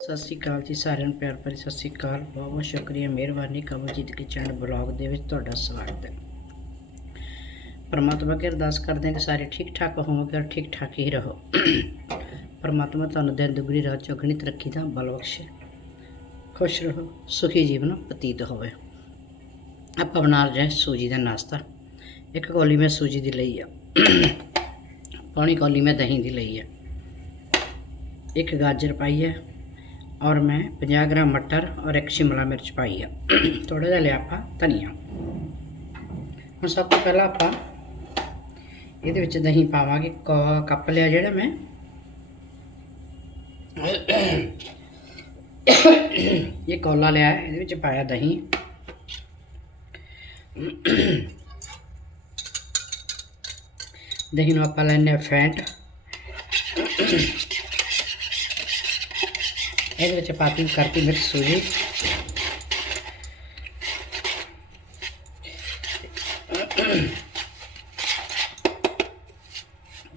ਸਤਿ ਸ਼੍ਰੀ ਅਕਾਲ ਜੀ ਸਾਰਿਆਂ ਨੂੰ, ਪਿਆਰ ਭਰੀ ਸਤਿ ਸ਼੍ਰੀ ਅਕਾਲ। ਬਹੁਤ ਬਹੁਤ ਸ਼ੁਕਰੀਆ, ਮਿਹਰਬਾਨੀ ਕਮਲਜੀਤ ਚੈਨਲ ਬਲੌਗ ਦੇ ਵਿੱਚ ਤੁਹਾਡਾ ਸਵਾਗਤ ਹੈ। ਪਰਮਾਤਮਾ ਅੱਗੇ ਅਰਦਾਸ ਕਰਦੇ ਹਾਂ ਕਿ ਸਾਰੇ ਠੀਕ ਠਾਕ ਹੋਵੋਗੇ ਔਰ ਠੀਕ ਠਾਕ ਹੀ ਰਹੋ। ਪਰਮਾਤਮਾ ਤੁਹਾਨੂੰ ਦਿਨ ਦੁਗਣੀ, ਰਾਤ ਚੌਗਣੀ ਤਰੱਕੀ ਦਾ ਬਲ ਬਖਸ਼ੇ। ਖੁਸ਼ ਰਹੋ, ਸੁਖੀ ਜੀਵਨ ਬਤੀਤ ਹੋਵੇ। ਆਪਾਂ ਬਣਾ ਰਹੇ ਸੂਜੀ ਦਾ ਨਾਸ਼ਤਾ। ਇੱਕ ਕੌਲੀ ਮੈਂ ਸੂਜੀ ਦੀ ਲਈ ਆ। ਪੌਣੀ ਕੌਲੀ ਮੈਂ ਦਹੀਂ ਦੀ ਲਈ ਆ। ਇੱਕ ਗਾਜਰ ਪਾਈ ਹੈ। ਔਰ ਮੈਂ 50 ਗ੍ਰਾਮ ਮਟਰ ਔਰ ਇੱਕ ਸ਼ਿਮਲਾ ਮਿਰਚ ਪਾਈ ਆ। ਥੋੜਾ ਜਿਹਾ ਲਿਆ ਆਪਾਂ ਧਨੀਆ। ਹੁਣ ਸਭ ਤੋਂ ਪਹਿਲਾਂ ਆਪਾਂ ਇਹਦੇ ਵਿੱਚ ਦਹੀਂ ਪਾਵਾਂਗੇ, ਕ- ਕੱਪ ਲਿਆ ਜਿਹੜਾ ਮੈਂ। ਇਹ ਕੌਲਾ ਲਿਆ, ਇਹਦੇ ਵਿੱਚ ਪਾਇਆ ਦਹੀਂ। ਦਹੀਂ ਨੂੰ ਆਪਾਂ ਲੈਣੇ ਫੈਂਟ। ਇਹਦੇ ਵਿੱਚ ਪਾਤੀ ਕਰਤੀ ਮਿਰਚ ਸੂਜੀ।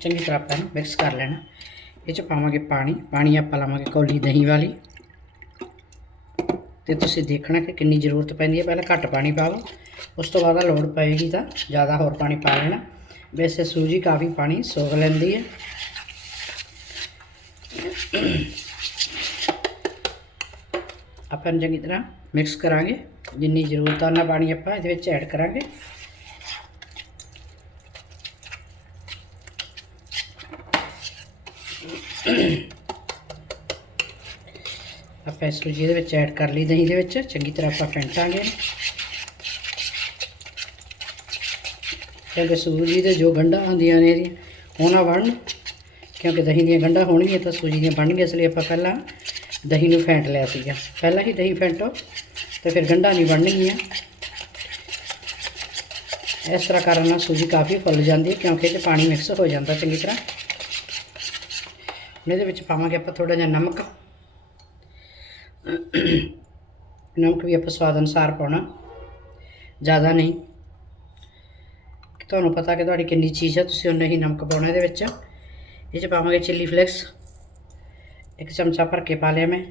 ਚੰਗੀ ਤਰ੍ਹਾਂ ਆਪਾਂ ਮਿਕਸ ਕਰ ਲੈਣਾ। ਇਹ ਚ ਪਾਵਾਂਗੇ ਪਾਣੀ। ਪਾਣੀ ਆਪਾਂ ਲਾਵਾਂਗੇ ਕੌਲੀ ਦਹੀਂ ਵਾਲੀ। ਤੇ ਤੁਸੀਂ ਦੇਖਣਾ ਕਿ ਕਿੰਨੀ ਜ਼ਰੂਰਤ ਪੈਂਦੀ ਹੈ। ਪਹਿਲਾਂ ਘੱਟ ਪਾਣੀ ਪਾਓ। ਉਸ ਤੋਂ ਬਾਅਦ ਲੋੜ ਪਏਗੀ ਤਾਂ ਜ਼ਿਆਦਾ ਹੋਰ ਪਾਣੀ ਪਾ ਲੈਣਾ। ਵੈਸੇ ਸੂਜੀ ਕਾਫੀ ਪਾਣੀ ਸੋਖ ਲੈਂਦੀ ਹੈ। ਆਪਾਂ ਨੂੰ ਚੰਗੀ ਤਰ੍ਹਾਂ ਮਿਕਸ ਕਰਾਂਗੇ। ਜਿੰਨੀ ਜ਼ਰੂਰਤ ਆ, ਉਹਨਾਂ ਪਾਣੀ ਆਪਾਂ ਇਹਦੇ ਵਿੱਚ ਐਡ ਕਰਾਂਗੇ। ਆਪਾਂ ਇਸ ਸੂਜੀ ਦੇ ਵਿੱਚ ਐਡ ਕਰ ਲਈ ਦਹੀਂ ਦੇ ਵਿੱਚ। ਚੰਗੀ ਤਰ੍ਹਾਂ ਆਪਾਂ ਫੈਂਟਾਂਗੇ ਕਿਉਂਕਿ ਸੂਜੀ ਦੇ ਜੋ ਗੰਢਾਂ ਹੁੰਦੀਆਂ ਨੇ ਇਹਦੀਆਂ ਉਹ ਨਾ ਬਣਨ। ਕਿਉਂਕਿ ਦਹੀਂ ਦੀਆਂ ਗੰਢਾਂ ਹੋਣਗੀਆਂ ਤਾਂ ਸੂਜੀ ਦੀਆਂ ਬਣਨਗੀਆਂ, ਇਸ ਲਈ ਆਪਾਂ ਪਹਿਲਾਂ ਦਹੀਂ ਨੂੰ ਫੈਂਟ ਲਿਆ ਸੀਗਾ। ਪਹਿਲਾਂ ਹੀ ਦਹੀਂ ਫੈਂਟੋ ਤੇ ਫਿਰ ਗੰਢਾਂ ਨਹੀਂ ਬਣਨਗੀਆਂ ਇਸ ਤਰ੍ਹਾਂ ਕਰਨ ਨਾਲ ਸੂਜੀ ਕਾਫੀ ਫੁੱਲ ਜਾਂਦੀ ਹੈ ਕਿਉਂਕਿ ਇਹ 'ਚ ਪਾਣੀ ਮਿਕਸ ਹੋ ਜਾਂਦਾ ਚੰਗੀ ਤਰ੍ਹਾਂ। ਇਹਦੇ ਵਿੱਚ ਪਾਵਾਂਗੇ ਆਪਾਂ ਥੋੜਾ ਜਿਹਾ ਨਮਕ। ਨਮਕ ਵੀ ਆਪਾਂ ਸਵਾਦ ਅਨੁਸਾਰ ਪਾਉਣਾ। ਜ਼ਿਆਦਾ ਨਹੀਂ। ਤੁਹਾਨੂੰ ਪਤਾ ਕਿ ਤੁਹਾਡੀ ਕਿੰਨੀ ਚੀਜ਼ ਹੈ, ਤੁਸੀਂ ਉਨਾ ਹੀ ਨਮਕ ਪਾਉਣਾ ਇਹਦੇ ਵਿੱਚ। ਇਹ 'ਚ ਪਾਵਾਂਗੇ ਚਿੱਲੀ ਫਲੇਕਸ ਇੱਕ ਚਮਚਾ ਭਰ ਕੇ ਪਾ ਲਿਆ ਮੈਂ।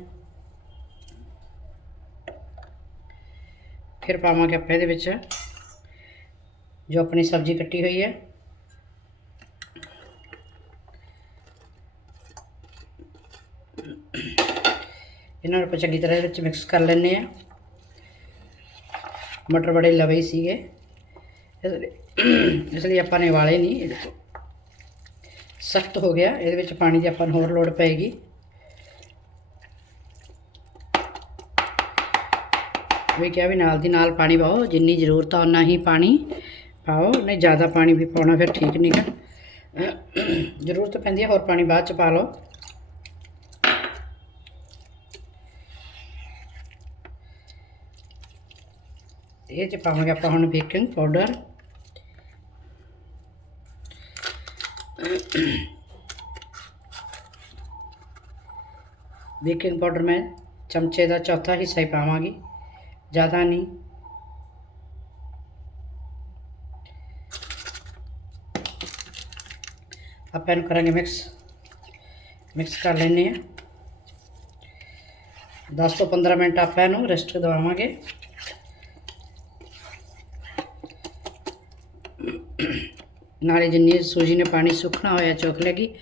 ਫਿਰ ਪਾਵਾਂਗੇ ਆਪਾਂ ਇਹਦੇ ਵਿੱਚ, ਜੋ ਆਪਣੀ ਸਬਜ਼ੀ ਕੱਟੀ ਹੋਈ ਹੈ। ਇਹਨਾਂ ਨੂੰ ਆਪਾਂ ਚੰਗੀ ਤਰ੍ਹਾਂ ਇਹਦੇ ਵਿੱਚ ਮਿਕਸ ਕਰ ਲੈਂਦੇ ਆ ਮਟਰ ਬੜੇ ਲਵੇ ਹੀ ਸੀਗੇ। ਇਸ ਲਈ ਆਪਾਂ ਨੇ ਵਾਲੇ ਨਹੀਂ ਸਖਤ ਹੋ ਗਿਆ। ਇਹਦੇ ਵਿੱਚ ਪਾਣੀ ਦੀ ਆਪਾਂ ਨੂੰ ਹੋਰ ਲੋੜ ਪਏਗੀ। ਵੀ ਕਿਹਾ ਵੀ ਨਾਲ ਦੀ ਨਾਲ ਪਾਣੀ ਪਾਓ, ਜਿੰਨੀ ਜ਼ਰੂਰਤ ਆ ਉਨਾ ਹੀ ਪਾਣੀ ਪਾਓ, ਨਹੀਂ ਜ਼ਿਆਦਾ ਪਾਣੀ ਵੀ ਪਾਉਣਾ ਫਿਰ ਠੀਕ ਨਹੀਂ ਗਾ। ਜ਼ਰੂਰਤ ਪੈਂਦੀ ਹੈ ਹੋਰ ਪਾਣੀ ਬਾਅਦ ਚ ਪਾ ਲਓ। ਇਹ ਚ ਪਾਵਾਂਗੇ ਆਪਾਂ ਹੁਣ ਬੇਕਿੰਗ ਪਾਊਡਰ। ਬੇਕਿੰਗ ਪਾਊਡਰ ਮੈਂ ਚਮਚੇ ਦਾ ਚੌਥਾ ਹਿੱਸਾ ਹੀ ਪਾਵਾਂਗੀ। ਜ਼ਿਆਦਾ ਨਹੀਂ। ਆਪਾਂ ਇਹਨੂੰ ਕਰਾਂਗੇ ਮਿਕਸ ਮਿਕਸ ਕਰ ਲੈਂਦੇ ਆ 10 ਤੋਂ 15 ਮਿੰਟ ਆਪਾਂ ਇਹਨੂੰ ਰੈਸਟ ਦਵਾਵਾਂਗੇ। ਨਾਲੇ ਜਿੰਨੀ ਸੂਜੀ ਨੇ ਪਾਣੀ ਸੁੱਕਣਾ ਹੋਇਆ, ਚੁੱਕ ਲੇਗੀ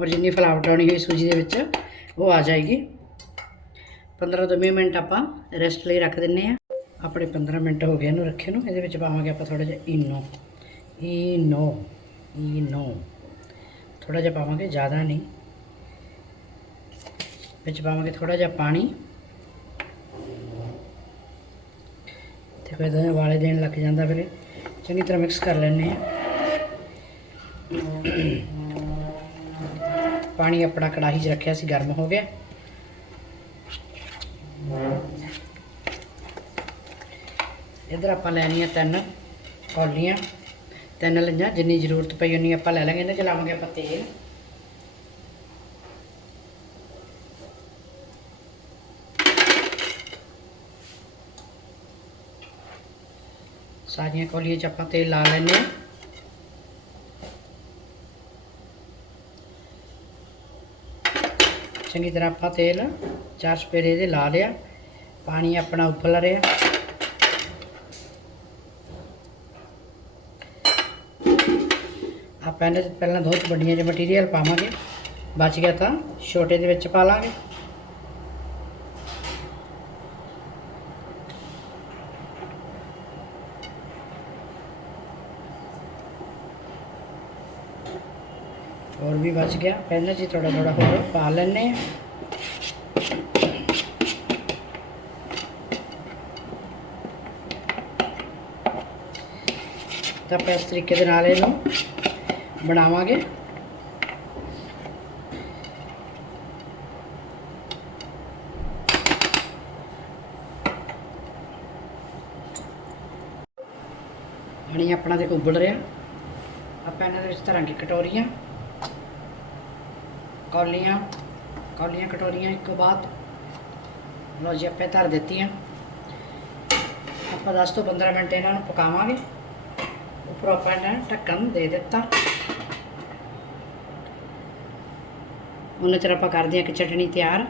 ਔਰ ਜਿੰਨੀ ਫਲਾਵਟ ਆਉਣੀ ਹੋਈ ਸੂਜੀ ਦੇ ਵਿੱਚ, ਉਹ ਆ ਜਾਏਗੀ। 15 ਤੋਂ 20 ਮਿੰਟ ਆਪਾਂ ਰੈਸਟ ਲਈ ਰੱਖ ਦਿੰਨੇ ਆ ਆਪਣੇ 15 ਮਿੰਟ ਹੋ ਗਏ ਇਹਨੂੰ ਰੱਖੇ ਨੂੰ, ਇਹਦੇ ਵਿੱਚ ਪਾਵਾਂਗੇ ਆਪਾਂ ਥੋੜਾ ਜਿਹਾ ਇਨੋ ਇਨੋ ਇਨੋ ਥੋੜਾ ਜਿਹਾ ਪਾਵਾਂਗੇ, ਜ਼ਿਆਦਾ ਨਹੀਂ। ਵਿੱਚ ਪਾਵਾਂਗੇ ਥੋੜਾ ਜਿਹਾ ਪਾਣੀ। ਤੇ ਫਿਰ ਇਹਦੇ ਵਾਲੇ ਦੇਣ ਲੱਗ ਜਾਂਦਾ ਫਿਰ ਚੰਗੀ ਤਰ੍ਹਾਂ ਮਿਕਸ ਕਰ ਲੈਣੇ ਆ ਪਾਣੀ ਆਪਣਾ ਕੜਾਹੀ 'ਚ ਰੱਖਿਆ ਸੀ, ਗਰਮ ਹੋ ਗਿਆ। ਇਧਰ ਆਪਾਂ ਲੈਣੀਆਂ ਤਿੰਨ ਕੌਲੀਆਂ। ਤਿੰਨ ਲਈਆਂ, ਜਿੰਨੀ ਜ਼ਰੂਰਤ ਪਈ ਉਨੀ ਆਪਾਂ ਲੈ ਲਾਂਗੇ। ਇਹਦੇ 'ਚ ਲਾਵਾਂਗੇ ਆਪਾਂ ਤੇਲ। ਸਾਰੀਆਂ ਕੌਲੀਆਂ 'ਚ ਆਪਾਂ ਤੇਲ ਲਾ ਲੈਂਦੇ ਹਾਂ। ਚੰਗੀ ਤਰ੍ਹਾਂ ਆਪਾਂ ਤੇਲ, ਚਾਰ ਸਪੇਰੇ ਦੇ ਲਾ ਲਿਆ। ਪਾਣੀ ਆਪਣਾ ਉਬਲ ਰਿਹਾ। ਆਪਾਂ 'ਚ ਪਹਿਲਾਂ ਦੋ ਵੱਡੀਆਂ ਜਿਹੇ ਮਟੀਰੀਅਲ ਪਾਵਾਂਗੇ। ਬਚ ਗਿਆ ਤਾਂ ਛੋਟੇ ਦੇ ਵਿੱਚ ਪਾ ਲਾਂਗੇ। ਹੋਰ ਵੀ ਬਚ ਗਿਆ। ਪਹਿਲਾਂ ਜੀ ਥੋੜਾ ਥੋੜਾ ਹੋਰ ਪਾ ਲੈਣੇ ਆ ਤਾਂ ਆਪਾਂ ਇਸ ਤਰੀਕੇ ਦੇ ਨਾਲ ਇਹਨੂੰ ਬਣਾਵਾਂਗੇ। ਪਾਣੀ ਆਪਣਾ ਦੇਖੋ ਉਬਲ ਰਿਹਾ। ਆਪਾਂ ਇਹਨਾਂ ਦੇ ਵਿੱਚ ਧਰਾਂਗੇ ਕਟੋਰੀਆਂ, ਕੌਲੀਆਂ ਕੌਲੀਆਂ ਕਟੋਰੀਆਂ ਇੱਕੋ ਬਾਅਦ। ਲਓ ਜੀ, ਆਪਾਂ ਧਰ ਦਿੱਤੀਆਂ। ਆਪਾਂ 10 ਤੋਂ 15 ਮਿੰਟ ਇਹਨਾਂ ਨੂੰ ਪਕਾਵਾਂਗੇ। ਉੱਪਰੋਂ ਆਪਾਂ ਇਹਨਾਂ ਨੂੰ ਢੱਕਣ ਦੇ ਦਿੱਤਾ। ਉਹਨਾਂ ਚਿਰ ਆਪਾਂ ਕਰਦੇ ਹਾਂ ਕਿ ਚਟਣੀ ਤਿਆਰ।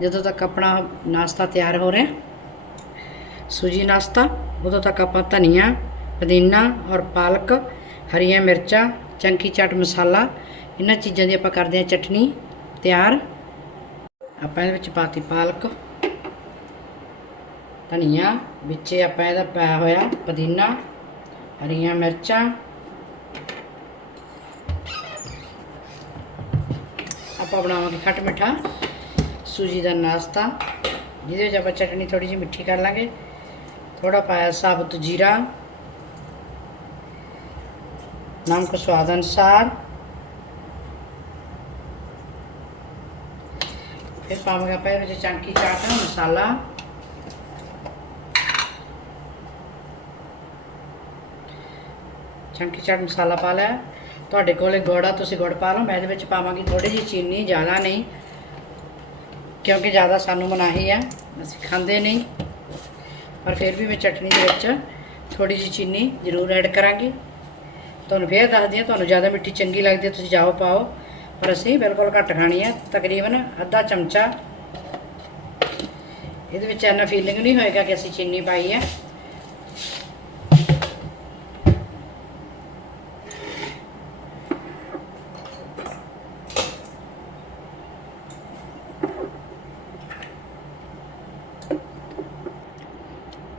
ਜਦੋਂ ਤੱਕ ਆਪਣਾ ਨਾਸ਼ਤਾ ਤਿਆਰ ਹੋ ਰਿਹਾ, ਸੂਜੀ ਨਾਸ਼ਤਾ, ਉਦੋਂ ਤੱਕ ਆਪਾਂ ਧਨੀਆ, ਪੁਦੀਨਾ ਔਰ ਪਾਲਕ, ਹਰੀਆਂ ਮਿਰਚਾਂ ਚੰਕੀ ਚਾਟ ਮਸਾਲਾ, ਇਹਨਾਂ ਚੀਜ਼ਾਂ ਦੀ ਆਪਾਂ ਕਰਦੇ ਹਾਂ ਚਟਨੀ ਤਿਆਰ। ਆਪਾਂ ਇਹਦੇ ਵਿੱਚ ਪਾਤੀ ਪਾਲਕ, ਧਨੀਆ, ਵਿੱਚ ਆਪਾਂ ਇਹਦਾ ਪਾਇਆ ਹੋਇਆ ਪੁਦੀਨਾ, ਹਰੀਆਂ ਮਿਰਚਾਂ ਆਪਾਂ ਬਣਾਵਾਂਗੇ ਖੱਟ ਮਿੱਠਾ। ਸੂਜੀ ਦਾ ਨਾਸ਼ਤਾ, ਜਿਹਦੇ ਵਿੱਚ ਆਪਾਂ ਚਟਨੀ ਥੋੜੀ ਜਿਹੀ ਮਿੱਠੀ ਕਰ ਲਾਂਗੇ। ਥੋੜਾ ਪਾਇਆ ਸਾਬਤ ਜੀਰਾ। ਨਮਕ ਸਵਾਦ ਅਨੁਸਾਰ। ਫਿਰ ਪਾਵਾਂਗੇ ਆਪਾਂ ਇਹਦੇ ਵਿੱਚ ਚੰਕੀ ਚਾਟ ਮਸਾਲਾ। ਚੰਕੀ ਚਾਟ ਮਸਾਲਾ ਪਾ ਲਿਆ। ਤੁਹਾਡੇ ਕੋਲੇ ਗੁੜ ਆ, ਤੁਸੀਂ ਗੁੜ ਪਾ ਲਓ, ਮੈਂ ਇਹਦੇ ਵਿੱਚ ਪਾਵਾਂਗੀ ਥੋੜੀ ਜਿਹੀ ਚੀਨੀ, ਜ਼ਿਆਦਾ ਨਹੀਂ, ਕਿਉਂਕਿ ਜ਼ਿਆਦਾ ਸਾਨੂੰ ਮਨਾਹੀ ਆ, ਅਸੀਂ ਖਾਂਦੇ ਨਹੀਂ। ਪਰ ਫਿਰ ਵੀ ਮੈਂ ਚਟਨੀ ਦੇ ਵਿੱਚ ਥੋੜੀ ਜਿਹੀ ਚੀਨੀ ਜ਼ਰੂਰ ਐਡ ਕਰਾਂਗੀ। ਤੁਹਾਨੂੰ ਫੇਰ ਦੱਸਦੀ ਹਾਂ, ਤੁਹਾਨੂੰ ਜ਼ਿਆਦਾ ਮਿੱਠੀ ਚੰਗੀ ਲੱਗਦੀ ਹੈ ਤੁਸੀਂ ਜਾਓ, ਪਾਓ। ਪਰ ਅਸੀਂ ਬਿਲਕੁਲ ਘੱਟ ਖਾਣੀ ਹੈ ਤਕਰੀਬਨ ਅੱਧਾ ਚਮਚਾ। ਇਹਦੇ ਵਿੱਚ ਇੰਨਾ ਫੀਲਿੰਗ ਨਹੀਂ ਹੋਏਗਾ ਕਿ ਅਸੀਂ ਚੀਨੀ ਪਾਈ ਹੈ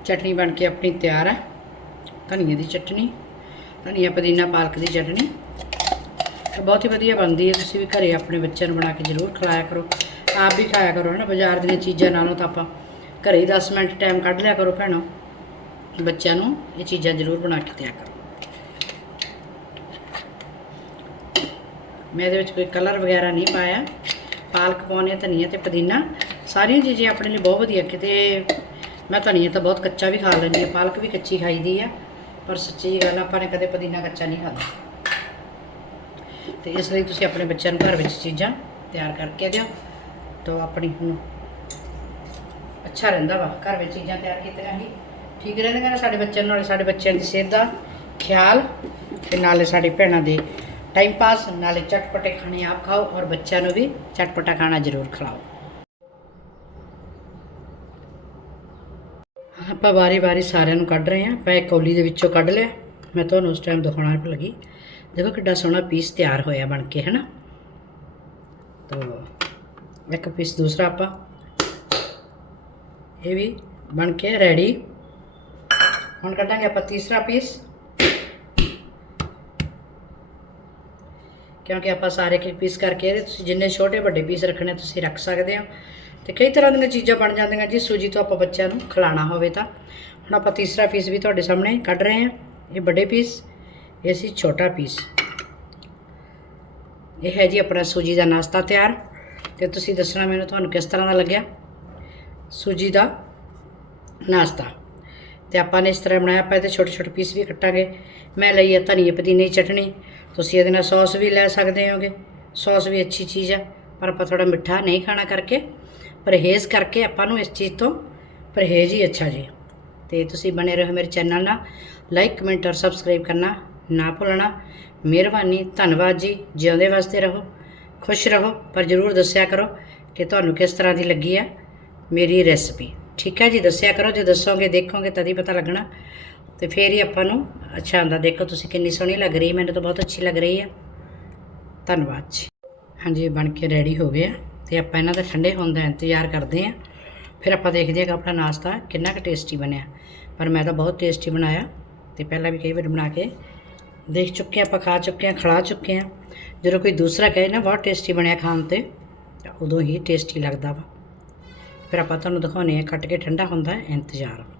ਚਟਨੀ ਬਣ ਕੇ ਆਪਣੀ ਤਿਆਰ ਹੈ। ਧਨੀਏ ਦੀ ਚਟਨੀ, ਧਨੀਆ ਪੁਦੀਨਾ, ਪਾਲਕ ਦੀ ਚਟਨੀ। ਬਹੁਤ ਹੀ ਵਧੀਆ ਬਣਦੀ ਹੈ, ਤੁਸੀਂ ਵੀ ਘਰੇ ਆਪਣੇ ਬੱਚਿਆਂ ਨੂੰ ਬਣਾ ਕੇ ਜ਼ਰੂਰ ਖਿਲਾਇਆ ਕਰੋ। ਆਪ ਵੀ ਖਾਇਆ ਕਰੋ ਨਾ? ਬਾਜ਼ਾਰ ਦੀਆਂ ਚੀਜ਼ਾਂ ਨਾਲੋਂ ਤਾਂ ਆਪਾਂ ਘਰੇ ਹੀ 10 ਮਿੰਟ ਟਾਈਮ ਕੱਢ ਲਿਆ ਕਰੋ ਭੈਣੋ। ਬੱਚਿਆਂ ਨੂੰ ਇਹ ਚੀਜ਼ਾਂ ਜ਼ਰੂਰ ਬਣਾ ਕੇ ਦਿਆ ਕਰੋ। ਮੈਂ ਇਹਦੇ ਵਿੱਚ ਕੋਈ ਕਲਰ ਵਗੈਰਾ ਨਹੀਂ ਪਾਇਆ। ਪਾਲਕ ਪਾਉਣੇ ਧਨੀਆ ਤੇ ਪੁਦੀਨਾ। ਸਾਰੀਆਂ ਚੀਜ਼ਾਂ ਆਪਣੇ ਲਈ ਬਹੁਤ ਵਧੀਆ, ਕਿਤੇ ਮੈਂ ਧਨੀਆ ਤਾਂ ਬਹੁਤ ਕੱਚਾ ਵੀ ਖਾ ਲੈਂਦੀ ਹਾਂ, ਪਾਲਕ ਵੀ ਕੱਚੀ ਖਾਈਦੀ ਆ, ਪਰ ਸੱਚੀ ਗੱਲ ਆਪਾਂ ਨੇ ਕਦੇ ਪੁਦੀਨਾ ਕੱਚਾ ਨਹੀਂ ਖਾਦਾ ਤੇ ਇਸ ਲਈ ਤੁਸੀਂ ਆਪਣੇ ਬੱਚਿਆਂ ਨੂੰ ਘਰ ਵਿੱਚ ਚੀਜ਼ਾਂ ਤਿਆਰ ਕਰਕੇ ਦਿਓ, ਤਾਂ ਆਪਣੀ ਹੁਣ ਅੱਛਾ ਰਹਿੰਦਾ ਵਾ, ਘਰ ਵਿੱਚ ਚੀਜ਼ਾਂ ਤਿਆਰ ਕੀਤੀਆਂ ਹੀ, ਠੀਕ ਰਹਿੰਦੀਆਂ ਨੇ ਸਾਡੇ ਬੱਚਿਆਂ ਨਾਲ, ਸਾਡੇ ਬੱਚਿਆਂ ਦੀ ਸਿਹਤ ਦਾ ਖਿਆਲ, ਤੇ ਨਾਲੇ ਸਾਡੇ ਭੈਣਾਂ ਦੇ ਟਾਈਮ ਪਾਸ ਨਾਲੇ ਚਟਪਟੇ ਖਾਣੇ ਆਪ ਖਾਓ, ਔਰ ਬੱਚਿਆਂ ਨੂੰ ਵੀ ਚਟਪਟਾ ਖਾਣਾ ਜ਼ਰੂਰ ਖਿਲਾਓ। ਆਪਾਂ ਵਾਰੀ ਵਾਰੀ ਸਾਰਿਆਂ ਨੂੰ ਕੱਢ ਰਹੇ ਹਾਂ। ਮੈਂ ਇੱਕ ਕੌਲੀ ਦੇ ਵਿੱਚੋਂ ਕੱਢ ਲਿਆ। ਮੈਂ ਤੁਹਾਨੂੰ ਉਸ ਟਾਈਮ ਦਿਖਾਉਣਾ ਲੱਗੀ। ਦੇਖੋ ਕਿੱਡਾ ਸੋਹਣਾ ਪੀਸ ਤਿਆਰ ਹੋਇਆ ਬਣ ਕੇ, ਹੈਨਾ? ਤੋ ਇੱਕ ਪੀਸ ਦੂਸਰਾ ਆਪਾਂ। ਇਹ ਵੀ ਬਣ ਕੇ ਰੈਡੀ ਹੁਣ ਕੱਢਾਂਗੇ ਆਪਾਂ ਤੀਸਰਾ ਪੀਸ ਕਿਉਂਕਿ ਆਪਾਂ ਸਾਰੇ ਇੱਕ ਪੀਸ ਕਰਕੇ ਇਹਦੇ ਤੁਸੀਂ ਜਿੰਨੇ ਛੋਟੇ ਵੱਡੇ ਪੀਸ ਰੱਖਣੇ, ਤੁਸੀਂ ਰੱਖ ਸਕਦੇ ਹੋ। ਤੇ ਕਈ ਤਰ੍ਹਾਂ ਦੀਆਂ ਚੀਜ਼ਾਂ ਬਣ ਜਾਂਦੀਆਂ ਜੀ, ਸੂਜੀ ਤੋਂ ਆਪਾਂ ਬੱਚਿਆਂ ਨੂੰ ਖਿਲਾਣਾ ਹੋਵੇ ਤਾਂ। ਹੁਣ ਆਪਾਂ ਤੀਸਰਾ ਪੀਸ ਵੀ ਤੁਹਾਡੇ ਸਾਹਮਣੇ ਕੱਢ ਰਹੇ ਹਾਂ। ਇਹ ਵੱਡੇ ਪੀਸ ਇਹ ਸੀ ਛੋਟਾ ਪੀਸ ਇਹ ਹੈ ਜੀ ਆਪਣਾ ਸੂਜੀ ਦਾ ਨਾਸ਼ਤਾ ਤਿਆਰ। ਤੇ ਤੁਸੀਂ ਦੱਸਣਾ ਮੈਨੂੰ ਤੁਹਾਨੂੰ ਕਿਸ ਤਰ੍ਹਾਂ ਦਾ ਲੱਗਿਆ? ਸੂਜੀ ਦਾ ਨਾਸ਼ਤਾ। ਤੇ ਆਪਾਂ ਨੇ ਇਸ ਤਰ੍ਹਾਂ ਬਣਾਇਆ, ਆਪਾਂ ਇਹਦੇ ਛੋਟੇ ਛੋਟੇ ਪੀਸ ਵੀ ਕੱਟਾਂਗੇ। ਮੈਂ ਲਈ ਹੈ ਧਨੀਏ ਪੁਦੀਨੇ ਦੀ ਚਟਣੀ ਤੁਸੀਂ ਇਹਦੇ ਨਾਲ ਸੌਸ ਵੀ ਲੈ ਸਕਦੇ ਹੋਗੇ। ਸੌਸ ਵੀ ਅੱਛੀ ਚੀਜ਼ ਆ, ਪਰ ਆਪਾਂ ਥੋੜਾ ਮਿੱਠਾ ਨਹੀਂ ਖਾਣਾ ਕਰਕੇ। ਪਰਹੇਜ਼ ਕਰਕੇ ਆਪਾਂ ਨੂੰ ਇਸ ਚੀਜ਼ ਤੋਂ ਪਰਹੇਜ਼ ਹੀ ਅੱਛਾ ਜੀ। ਤੇ ਤੁਸੀਂ ਬਣੇ ਰਹੋ ਮੇਰੇ ਚੈਨਲ ਨਾਲ। ਲਾਈਕ ਕਮੈਂਟ ਔਰ ਸਬਸਕ੍ਰਾਈਬ ਕਰਨਾ ਨਾ ਭੁੱਲਣਾ। ਮਿਹਰਬਾਨੀ, ਧੰਨਵਾਦ ਜੀ। ਜਿਉਂਦੇ ਵਾਸਤੇ ਰਹੋ। ਖੁਸ਼ ਰਹੋ, ਪਰ ਜਰੂਰ ਦੱਸਿਆ ਕਰੋ ਕਿ ਤੁਹਾਨੂੰ ਕਿਸ ਤਰ੍ਹਾਂ ਦੀ ਲੱਗੀ ਆ ਮੇਰੀ ਰੈਸਪੀ ਠੀਕ ਹੈ ਜੀ, ਦੱਸਿਆ ਕਰੋ। ਜੇ ਦੱਸੋਗੇ, ਦੇਖੋਗੇ, ਤਦ ਹੀ ਪਤਾ ਲੱਗਣਾ। ਤੇ ਫੇਰ ਹੀ ਆਪਾਂ ਨੂੰ ਅੱਛਾ ਹੁੰਦਾ। ਦੇਖੋ ਤੁਸੀਂ ਕਿੰਨੀ ਸੋਹਣੀ ਲੱਗ ਰਹੀ ਮੈਨੂੰ ਤਾਂ ਬਹੁਤ ਅੱਛੀ ਲੱਗ ਰਹੀ ਆ ਧੰਨਵਾਦ ਜੀ। ਹਾਂਜੀ, ਬਣ ਕੇ ਰੈਡੀ ਹੋ ਗਿਆ ਤੇ ਆਪਾਂ ਇਹਨਾਂ ਦੇ ਠੰਡੇ ਹੋਣ ਦਾ ਇੰਤਜ਼ਾਰ ਕਰਦੇ ਹਾਂ। ਫਿਰ ਆਪਾਂ ਦੇਖਦੇ ਹਾਂ ਕਿ ਆਪਣਾ ਨਾਸ਼ਤਾ ਕਿੰਨਾ ਕੁ ਟੇਸਟੀ ਬਣਿਆ। ਪਰ ਮੈਂ ਤਾਂ ਬਹੁਤ ਟੇਸਟੀ ਬਣਾਇਆ ਤੇ ਪਹਿਲਾਂ ਵੀ ਕਈ ਵਾਰ ਬਣਾ ਕੇ ਦੇਖ ਚੁੱਕੇ ਹਾਂ, ਆਪਾਂ ਖਾ ਚੁੱਕੇ ਹਾਂ, ਖਿਲਾ ਚੁੱਕੇ ਹਾਂ। ਜਦੋਂ ਕੋਈ ਦੂਸਰਾ ਕਹੇ ਨਾ, ਬਹੁਤ ਟੇਸਟੀ ਬਣਿਆ ਖਾਣ ਤੇ, ਤਾਂ ਉਦੋਂ ਹੀ ਟੇਸਟੀ ਲੱਗਦਾ ਵਾ। ਫਿਰ ਆਪਾਂ ਤੁਹਾਨੂੰ ਦਿਖਾਉਂਦੇ ਹਾਂ, ਕੱਟ ਕੇ ਠੰਡਾ ਹੁੰਦਾ ਇੰਤਜ਼ਾਰ।